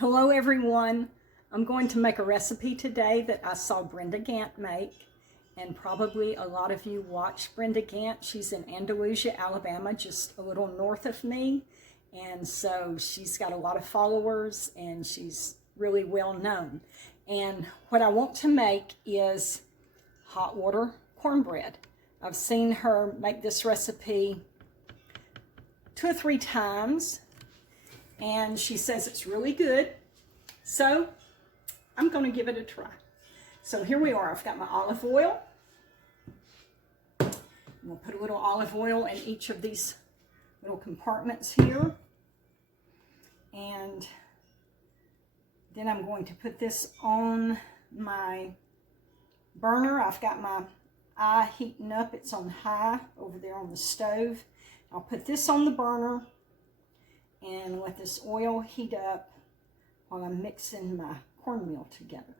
Hello everyone. I'm going to make a recipe today that I saw Brenda Gantt make, and probably a lot of you watch Brenda Gantt. She's in Andalusia, Alabama, just a little north of me, and so she's got a lot of followers and she's really well known. And what I want to make is hot water cornbread. I've seen her make this recipe 2 or 3 times, and she says it's really good, so I'm going to give it a try. So here we are. I've got my olive oil. We'll put a little olive oil in each of these little compartments here, and then I'm going to put this on my burner. I've got my eye heating up. It's on high over there on the stove. I'll put this on the burner and let this oil heat up while I'm mixing my cornmeal together.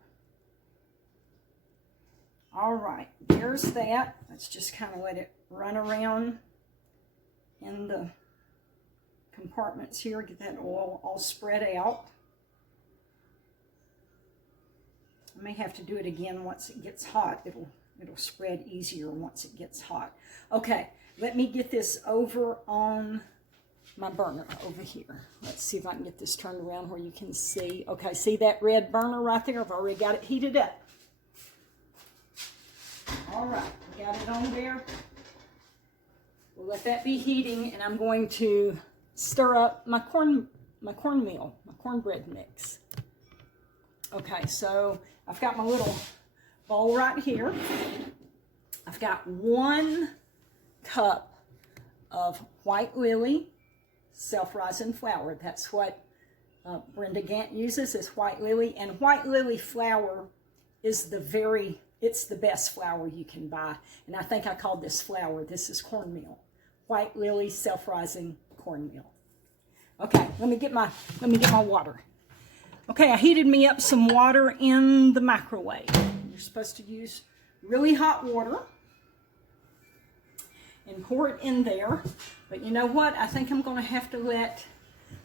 All right, there's that. Let's just kind of let it run around in the compartments here, get that oil all spread out. I may have to do it again once it gets hot. It'll spread easier once it gets hot. Okay, let me get this over on my burner over here. Let's see if I can get this turned around where you can see. Okay, see that red burner right there? I've already got it heated up. All right, got it on there. We'll let that be heating, and I'm going to stir up my cornmeal, my cornbread mix. Okay, so I've got my little bowl right here. I've got 1 cup of white lily self-rising flour. That's what Brenda Gantt uses, is white lily. And white lily flour is it's the best flour you can buy. And I think I called this flour. This is cornmeal. White lily self-rising cornmeal. Okay, let me get my water. Okay, I heated me up some water in the microwave. You're supposed to use really hot water and pour it in there. But you know what? I think I'm going to have to let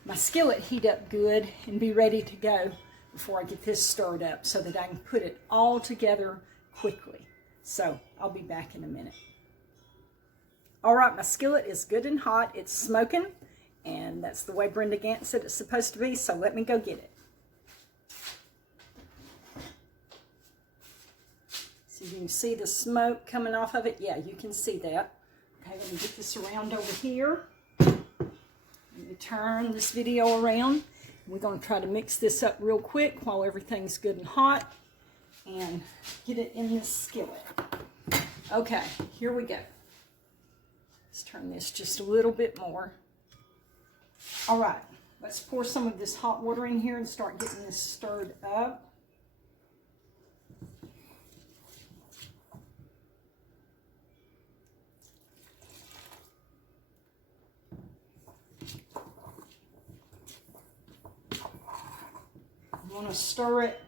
my skillet heat up good and be ready to go before I get this stirred up so that I can put it all together quickly. So I'll be back in a minute. All right, my skillet is good and hot. It's smoking, and that's the way Brenda Gantt said it's supposed to be, so let me go get it. So you can see the smoke coming off of it. Yeah, you can see that. Okay, let me get this around over here. Let me turn this video around. We're going to try to mix this up real quick while everything's good and hot and get it in this skillet. Okay, here we go. Let's turn this just a little bit more. All right, let's pour some of this hot water in here and start getting this stirred up. You want to stir it,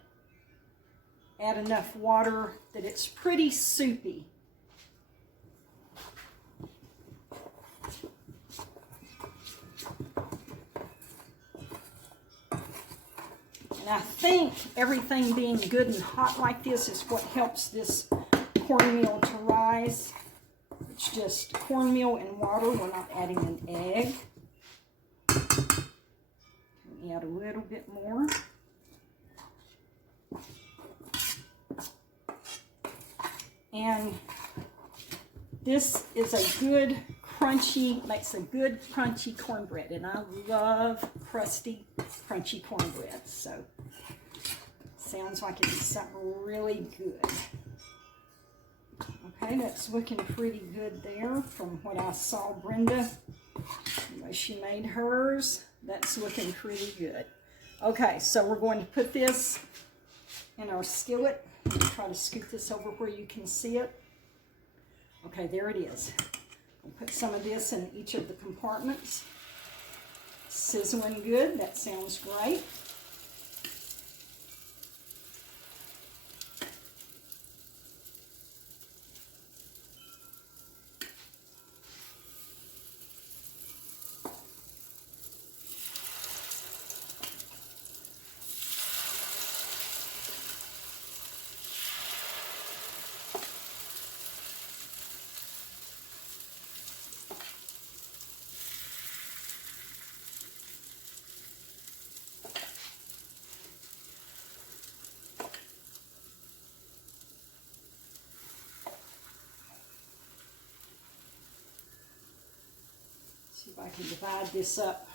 add enough water that it's pretty soupy. And I think everything being good and hot like this is what helps this cornmeal to rise. It's just cornmeal and water. We're not adding an egg. Let me add a little bit more. And this is a good crunchy, makes a good crunchy cornbread. And I love crusty, crunchy cornbread. So sounds like it'd be something really good. Okay, that's looking pretty good there from what I saw Brenda. The way she made hers, that's looking pretty good. Okay, so we're going to put this in our skillet. Try to scoot this over where you can see it. Okay, there it is. I'll put some of this in each of the compartments. Sizzling good. That sounds great. See if I can divide this up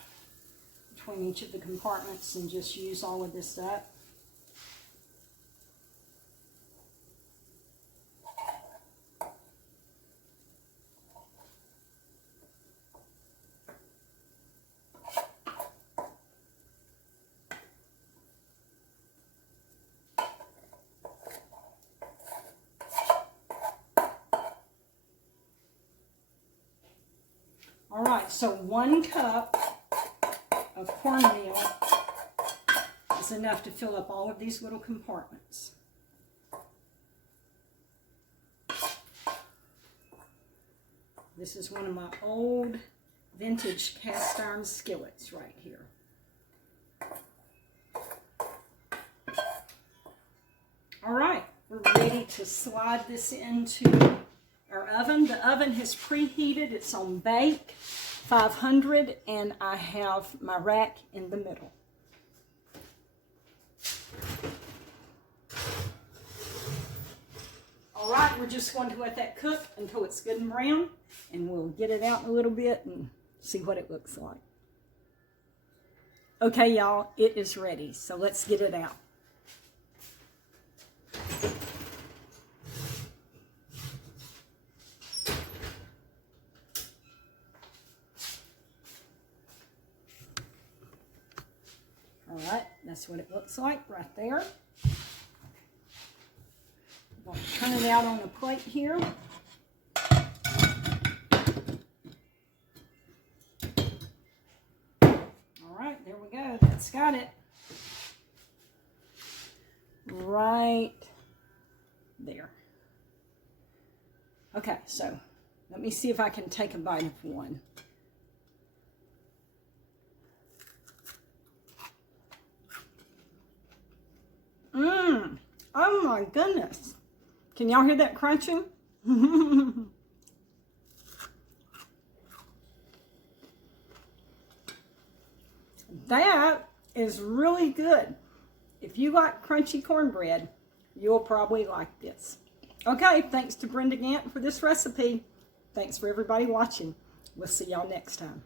between each of the compartments and just use all of this up. All right, so 1 cup of cornmeal is enough to fill up all of these little compartments. This is one of my old vintage cast iron skillets right here. All right, we're ready to slide this into our oven. The oven has preheated. It's on bake 500, and I have my rack in the middle. All right, we're just going to let that cook until it's good and brown, and we'll get it out in a little bit and see what it looks like. Okay, y'all, it is ready, so let's get it out. All right, that's what it looks like right there. I'm going to turn it out on a plate here. All right, there we go. That's got it. Right there. Okay, so let me see if I can take a bite of one. Oh my goodness. Can y'all hear that crunching? That is really good. If you like crunchy cornbread, you'll probably like this. Okay, thanks to Brenda Gantt for this recipe. Thanks for everybody watching. We'll see y'all next time.